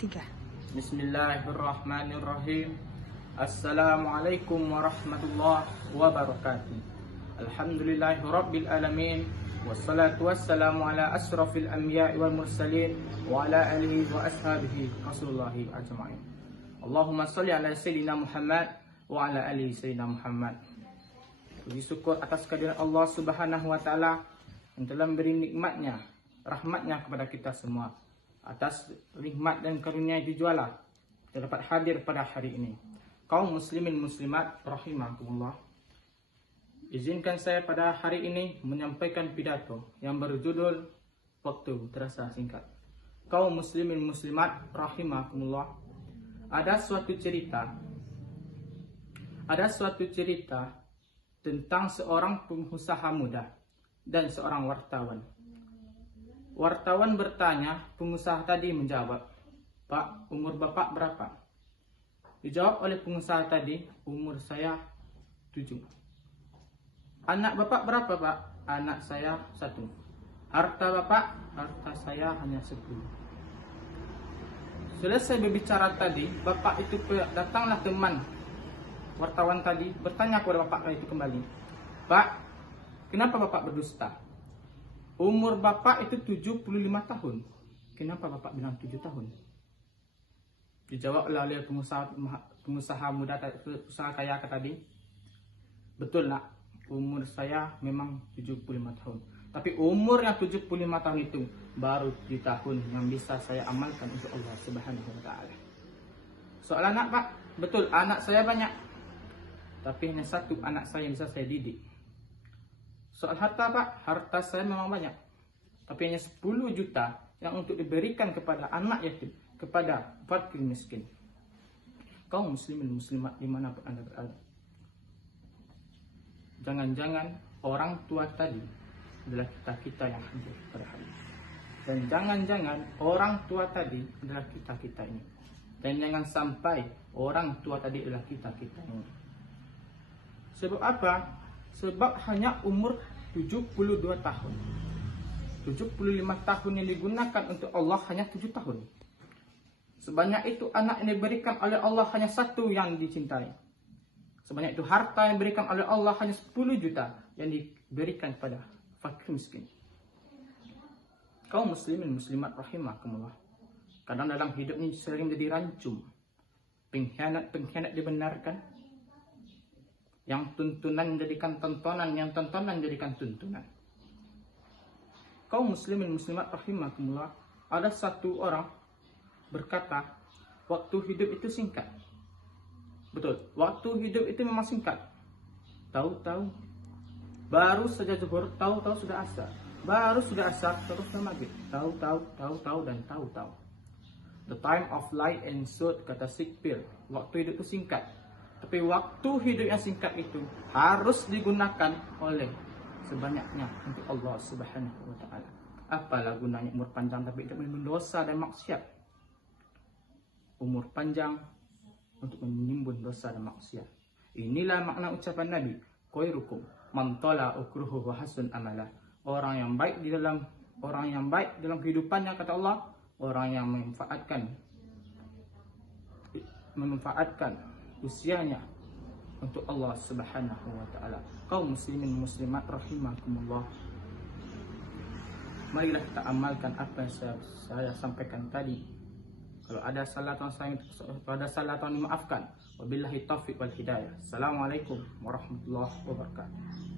3. Bismillahirrahmanirrahim. Assalamualaikum warahmatullahi wabarakatuh. Alhamdulillahirabbil alamin. Wassalatu wassalamu ala asrafil anbiya'i wal mursalin wa ala alihi wa ashabihi rasulullahi ajma'in. Allahumma shalli ala sayyidina Muhammad wa ala alihi sayyidina Muhammad. Puji syukur atas kehadiran Allah Subhanahu wa taala yang telah memberi nikmatnya, rahmatnya kepada kita semua. Atas nikmat dan karunia itu jualah kita dapat hadir pada hari ini. Kaum muslimin muslimat rahimakumullah. Izinkan saya pada hari ini menyampaikan pidato yang berjudul Waktu Terasa Singkat. Kaum muslimin muslimat rahimakumullah. Ada suatu cerita tentang seorang pengusaha muda dan seorang wartawan. Wartawan bertanya, pengusaha tadi menjawab, "Pak, umur Bapak berapa?" Dijawab oleh pengusaha tadi, "Umur saya 7. Anak Bapak berapa, Pak?" "Anak saya 1. Harta Bapak?" "Harta saya hanya 10. Selesai berbicara tadi, Bapak itu datanglah teman wartawan tadi bertanya kepada Bapak itu kembali, "Pak, kenapa Bapak berdusta? Umur Bapak itu 75 tahun. Kenapa Bapak bilang 7 tahun?" Dijawab oleh pengusaha muda, pengusaha kaya tadi, "Betul nak, umur saya memang 75 tahun. Tapi umur yang 75 tahun itu baru 7 tahun yang bisa saya amalkan untuk Allah Subhanahu wa taala." Soal anak, Pak, betul anak saya banyak. Tapi hanya 1 anak saya yang bisa saya didik. Soal harta, Pak, harta saya memang banyak. Tapi hanya 10 juta yang untuk diberikan kepada anak yatim, kepada fakir miskin. Kaum muslimin muslimat dimanapun Anda berada. Jangan-jangan orang tua tadi adalah kita-kita yang hadir pada hari ini. Dan jangan-jangan orang tua tadi adalah kita-kita ini. Dan jangan sampai orang tua tadi adalah kita-kita ini. Sebab apa? Sebab hanya umur 72 tahun. 75 tahun yang digunakan untuk Allah hanya 7 tahun. Sebanyak itu anak yang diberikan oleh Allah hanya 1 yang dicintai. Sebanyak itu harta yang diberikan oleh Allah hanya 10 juta yang diberikan kepada fakir miskin. Kaum muslimin muslimat rahimakumullah. Kadang dalam hidup ini sering menjadi rancum. Pengkhianat dibenarkan. Yang tuntunan menjadikan tontonan, yang tontonan menjadikan tuntunan. Kaum muslimin muslimat rahimakumullah, ada satu orang berkata, waktu hidup itu singkat. Betul, waktu hidup itu memang singkat. Tahu-tahu baru saja zuhur, tahu-tahu sudah asar. Baru sudah asar, terus sudah maghrib. Tahu-tahu dan tahu-tahu. The time of light and short, kata Shakespeare. Waktu hidup itu singkat. Tapi waktu hidup yang singkat itu harus digunakan oleh sebanyaknya untuk Allah Subhanahu wa taala. Apalah gunanya umur panjang tapi tidak mendosa dan maksiat? Umur panjang untuk menimbun dosa dan maksiat. Inilah makna ucapan Nabi, khairukum man tala ukruhu wa hasun amala. Orang yang baik dalam kehidupannya, kata Allah, orang yang memanfaatkan usianya untuk Allah Subhanahu wa taala. Kaum muslimin muslimat rahimakumullah. Marilah kita amalkan apa yang saya sampaikan tadi. Kalau ada salah tolong dimaafkan. Wabillahi taufiq wal hidayah. Assalamualaikum warahmatullahi wabarakatuh.